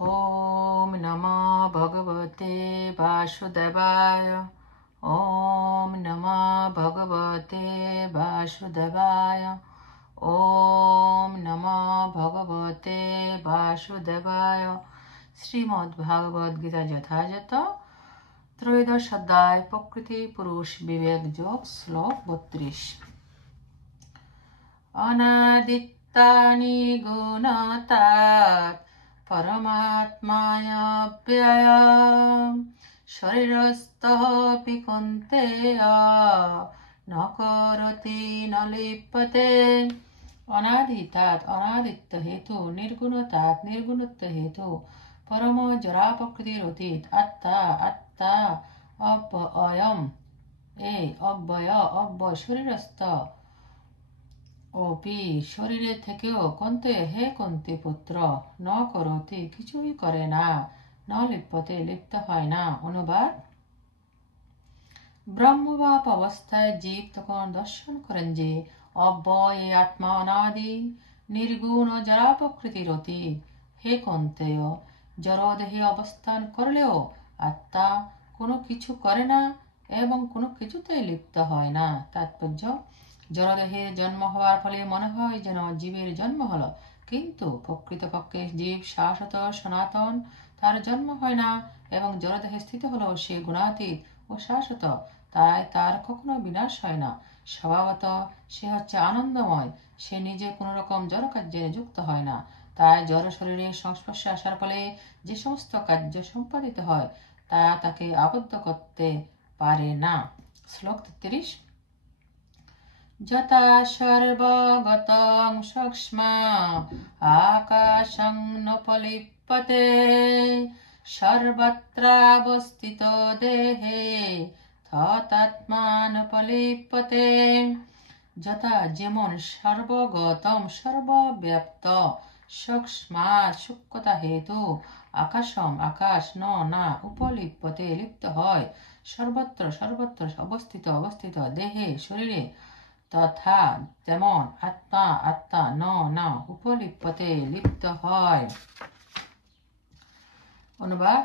ॐ नमो भगवते वासुदेवाय। ॐ नमो भगवते वासुदेवाय। ॐ नमो भगवते वासुदेवाय। श्रीमद्भागवत गीता যথাযথ ত্রয়োদশ অধ্যায় প্রকৃতি পুরুষ বিবেক যোগ শ্লোক 32। অনাদিত্যানি গুণাতাৎ परमात्मायाव्यय शरीरस्थोऽपि कौन्तेय न करोति न लिप्यते। अनादितात् अनादित्य हेतु, निर्गुणतात् निर्गुणत्व हेतु, परम जरा प्रकृतिरतीत आत्ता आत्ता अव्ययम् अव्यय अव्यय शरीरस्थ অপি শরীরে থেকেও কন্তে হে কন্তে পুত্র ন করতে কিছুই করে না, ন লিপ্যতে লিপ্ত হয় না। অনুবাদ: ব্রহ্মবাপ অবস্থায় জীব তখন দর্শন করেন যে অব্যয় আত্মা অনাদি নির্গুণ জড়া প্রকৃতির অতীত। হে কন্তেয়, জড়দেহে অবস্থান করলেও আত্মা কোনো কিছু করে না এবং কোনো কিছুতে লিপ্ত হয় না। তাৎপর্য: জড়দেহে জন্ম হওয়ার ফলে মনে হয় যেন জীবের জন্ম হলো, কিন্তু প্রকৃতপক্ষে জীব শাশ্বত সনাতন, তার জন্ম হয় না এবং জড়দেহে স্থিত হলেও সে গুণাতীত ও শাশ্বত, তাই তার কখনো বিনাশ হয় না। স্বভাবত সে হচ্ছে আনন্দময়, সে নিজে কোনো রকম জড় কার্যে যুক্ত হয় না। তাই জড় শরীরের সংস্পর্শে আসার ফলে যে সমস্ত কার্য সম্পাদিত হয় তা তাকে আবদ্ধ করতে পারে না। শ্লোক 33। যথা সর্বগতং সূক্ষ্মা আকাশং নোপলিপ্যতে সর্বত্রাবস্থিতো দেহে তদাত্মা নোপলিপ্যতে। যথা যেমন সর্বগতম সর্বব্যাপ্ত সূক্ষ্মা সূক্ষ্মতা হেতু আকাশম আকাশ ন না উপলিপ্যতে লিপ্ত হয় সর্বত্র সর্বত্র অবস্থিত অবস্থিত দেহে শরীরে তথা তেমন আত্মা আত্মা ন না উপলিপ্যতে লিপ্ত হয়। অনুবাদ: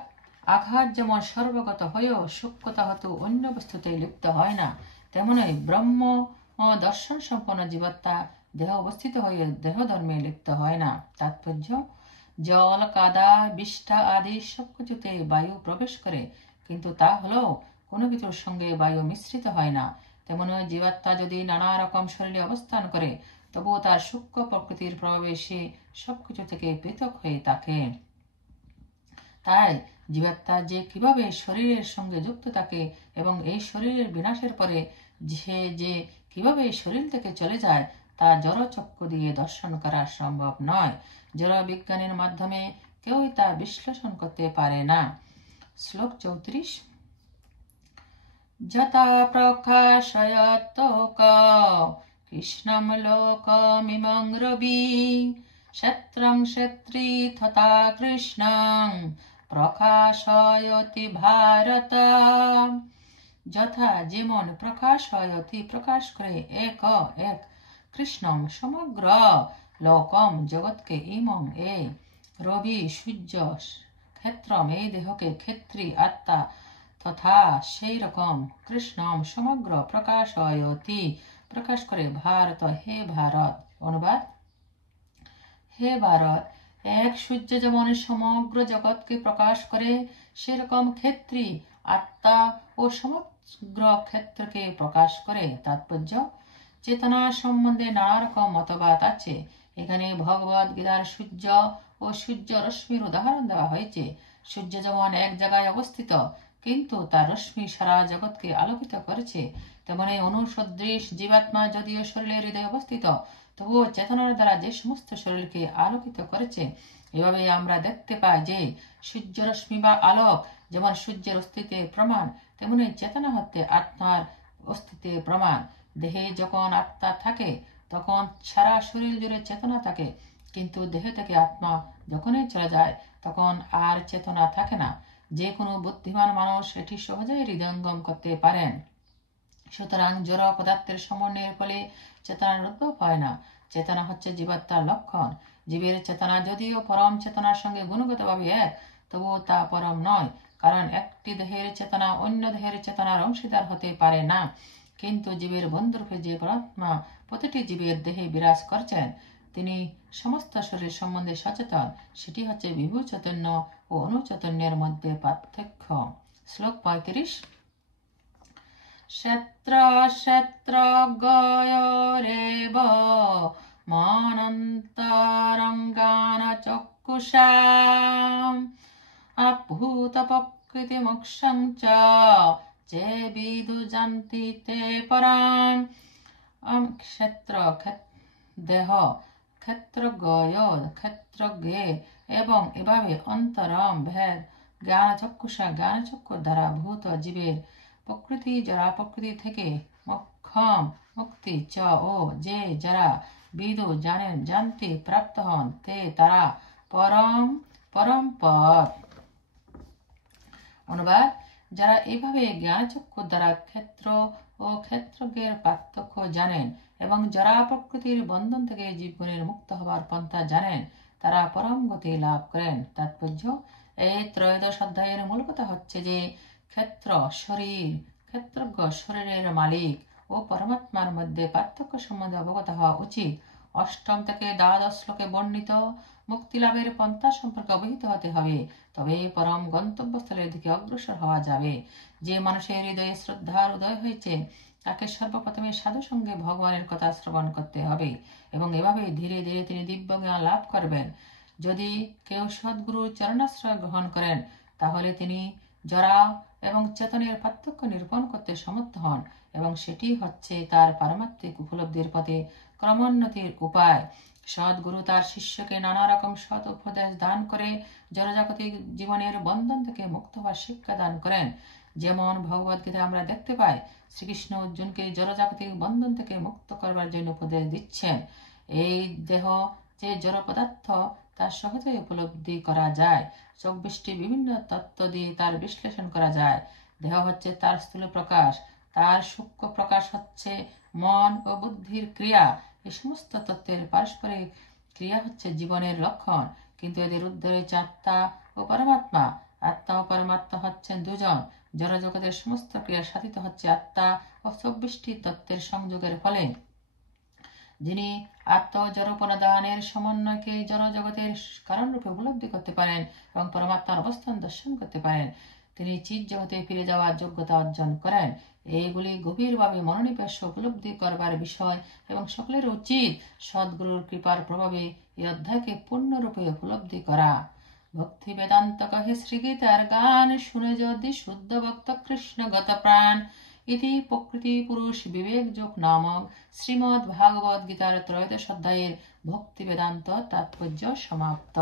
আঘাত যেমন সর্বগত হয়েও সূক্ষ্মতা হতে অন্য বস্তুতে লিপ্ত হয় না, তেমনই ব্রহ্ম দর্শন সম্পন্ন জীবাত্মা দেহ অবস্থিত হয়ে দেহ ধর্মে লিপ্ত হয় না। তাৎপর্য: জল কাদা বিষ্ঠা আদি সবকিছুতে বায়ু প্রবেশ করে, কিন্তু তা হলেও কোনো কিছুর সঙ্গে বায়ু মিশ্রিত হয় না। তেমনই জীবাত্মা যদি নানা রকম শরীরে অবস্থান করে, তবুও তার সূক্ষ্ম প্রকৃতির প্রভাবে সে সবকিছু থেকে পৃথক হয়ে থাকে। তাই জীবাত্মা যে কিভাবে শরীরের সঙ্গে যুক্ত থাকে এবং এই শরীরের বিনাশের পরে সে যে কিভাবে শরীর থেকে চলে যায় তা জড়চক্ষু দিয়ে দর্শন করা সম্ভব নয়। জড় বিজ্ঞানের মাধ্যমে কেউই তা বিশ্লেষণ করতে পারে না। শ্লোক 34। যথা প্রকাশয়তোক কৃষ্ণম লোকমিমং রবি ক্ষেত্রং ক্ষেত্রী তথা কৃষ্ণং প্রকাশয়তি ভারত। যথা যেমন প্রকাশয়তি প্রকাশ করে এক এক কৃষ্ণম সমগ্র লোকম জগৎকে ইমং এ রবি সূর্য ক্ষেত্রম এই দেহকে ক্ষেত্রী আত্মা তথা সেই রকম কৃষ্ণম সমগ্র প্রকাশয়তি প্রকাশ করে ভারত হে ভারত। অনুবাদ: হে ভারত, এক সূর্য যেমন সমগ্র জগৎকে প্রকাশ করে, সেরকম ক্ষেত্রী আত্মা ও সমগ্র ক্ষেত্রকে প্রকাশ করে। তাৎপর্য: চেতনা সম্বন্ধে নানা রকম মতবাদ আছে। এখানে ভগবদ গীতার সূর্য ও সূর্য রশ্মির উদাহরণ দেওয়া হয়েছে। সূর্য যেমন এক জায়গায় অবস্থিত, কিন্তু তার রশ্মি সারা জগৎকে আলোকিত করেছে, তেমনি অনুসদৃশ জীবাত্মা যদিও শরীরের হৃদয়ে অবস্থিত, তবুও চেতনার দ্বারা যে সমস্ত শরীরকে আলোকিত করেছে। এভাবে আমরা দেখতে পাই যে সূর্য রশ্মি বা আলোক যেমন সূর্যের অস্তিত্বের প্রমাণ, তেমনি চেতনা হতে আত্মার অস্তিত্বের প্রমাণ। দেহে যখন আত্মা থাকে তখন সারা শরীর জুড়ে চেতনা থাকে, কিন্তু দেহ থেকে আত্মা যখনই চলে যায় তখন আর চেতনা থাকে না। যে কোনো বুদ্ধিমান মানুষ এটি সহজেই হৃদয়ঙ্গম করতে পারেন। সুতরাং জড় পদার্থের সমন্বয়ের ফলে চেতনার উদ্ভব হয় না। চেতনা হচ্ছে জীবাত্মার লক্ষণ। জীবের চেতনা যদিও পরম চেতনার সঙ্গে গুণগতভাবে এক, তবুও তা পরম নয়, কারণ একটি দেহের চেতনা অন্য দেহের চেতনার অংশীদার হতে পারে না। কিন্তু জীবের বন্ধুরূপে যে পরমাত্মা প্রতিটি জীবের দেহে বিরাজ করছেন, তিনি সমস্ত শরীর সম্বন্ধে সচেতন। সেটি হচ্ছে বিভু চৈতন্য ও অনুচৈতন্যের মধ্যে পার্থক্য। শ্লোক 35। ক্ষেত্র ক্ষেত্রজ্ঞয়োরেব মনন্তরঙ্গান চক্ষুষা আভূত প্রকৃতিমোক্ষং চ যে বিদুযান্তি তে পরাং। ক্ষেত্র দেহ, ক্ষেত্রজ্ঞয় ক্ষেত্রজ্ঞে, এবং এভাবে অন্তরম ভেদ জ্ঞানচক্ষুষা জ্ঞানচক্ষু দ্বারা ভূত জীবের প্রকৃতি জরা প্রকৃতি থেকে মোক্ষম মুক্তি চ ও যে যারা বিদু জানেন জানতে প্রাপ্ত হন তে তারা পরম পরম পদ। অনুবাদ: যারা এইভাবে জ্ঞানচক্ষু দ্বারা ক্ষেত্র ও ক্ষেত্রজ্ঞের পার্থক্য জানেন এবং যারা প্রকৃতির বন্ধন থেকে জীবনের মুক্ত হবার পন্থা জানেন, তারা পরম গতি লাভ করেন। তাৎপর্য: এই ত্রয়োদশ অধ্যায়ের মূল কথা হচ্ছে যে ক্ষেত্র শরীর, ক্ষেত্রজ্ঞ শরীরের মালিক ও পরমাত্মার মধ্যে পার্থক্য সম্বন্ধে অবগত হওয়া উচিত। অষ্টম থেকে দ্বাদশ শ্লোকে বর্ণিত মুক্তি লাভের পন্থা সম্পর্কে অবহিত হতে হবে, তবে পরম গন্তব্যস্থলের দিকে অগ্রসর হওয়া যাবে। যে মানুষের হৃদয়ে শ্রদ্ধার উদয় হয়েছে, তাকে সর্বপ্রথমে সাধু সঙ্গে ভগবানের কথা শ্রবণ করতে হবে এবং এভাবে ধীরে ধীরে তিনি দিব্য জ্ঞান লাভ করবেন। যদি কেউ সদ্গুরুর চরণাশ্রয় গ্রহণ করেন, তাহলে তিনি জরা এবং চেতনের পার্থক্য নিরূপণ করতে সমর্থ হন এবং সেটি হচ্ছে তার পারমাত্মিক উপলব্ধির পথে ক্রমোন্নতির উপায়। সদ্গুরু তার শিষ্যকে নানা রকম সৎ উপদেশ দান করে জড়জাগতিক জীবনের বন্ধন থেকে মুক্ত হওয়ার শিক্ষা দান করেন। যেমন ভগবদ্গীতা আমরা দেখতে পাই, শ্রীকৃষ্ণ অর্জুনকে জড়জাগতিক বন্ধন থেকে মুক্ত করবার জন্য উপদেশ দিচ্ছেন। এই দেহ যে জড় পদার্থ, তা সহজে উপলব্ধি করা যায়। 24টি বিভিন্ন তত্ত্ব দিয়ে তার বিশ্লেষণ করা যায়। দেহ হচ্ছে তার স্থূল প্রকাশ, তার সূক্ষ্ম প্রকাশ হচ্ছে মন ও বুদ্ধির ক্রিয়া। এই সমস্ত তত্ত্বের পারস্পরিক ক্রিয়া হচ্ছে জীবনের লক্ষণ, কিন্তু এদের ঊর্ধ্বে রয়েছে আত্মা ও পরমাত্মা। আত্মা ও পরমাত্মা হচ্ছেন দুজন। জড়জগতের সমস্ত ক্রিয়া সাধিত হচ্ছে আত্মা ও 24টি তত্ত্বের সংযোগের ফলে। যিনি আত্ম জড়োপদানের সমন্বয়কে জড়জগতের কারণরূপে উপলব্ধি করতে পারেন এবং পরমাত্মার অবস্থান দর্শন করতে পারেন, তিনি চিৎ জগতে ফিরে যাওয়ার যোগ্যতা অর্জন করেন। এইগুলি গভীরভাবে মনোনিবেশ উপলব্ধি করবার বিষয় এবং সকলের উচিত সদ্গুরুর কৃপার প্রভাবে এই অধ্যায়কে পূর্ণরূপে উপলব্ধি করা। ভক্তি বেদান্ত কহে শ্রীগীতার গান, শুনে যদি শুদ্ধ ভক্ত কৃষ্ণগত প্রাণ। ইতি প্রকৃতি পুরুষ বিবেক যোগ নামক শ্রীমদ্ ভাগবত গীতার ত্রয়োদশ অধ্যায়ের ভক্তি বেদান্ত তাৎপর্য সমাপ্ত।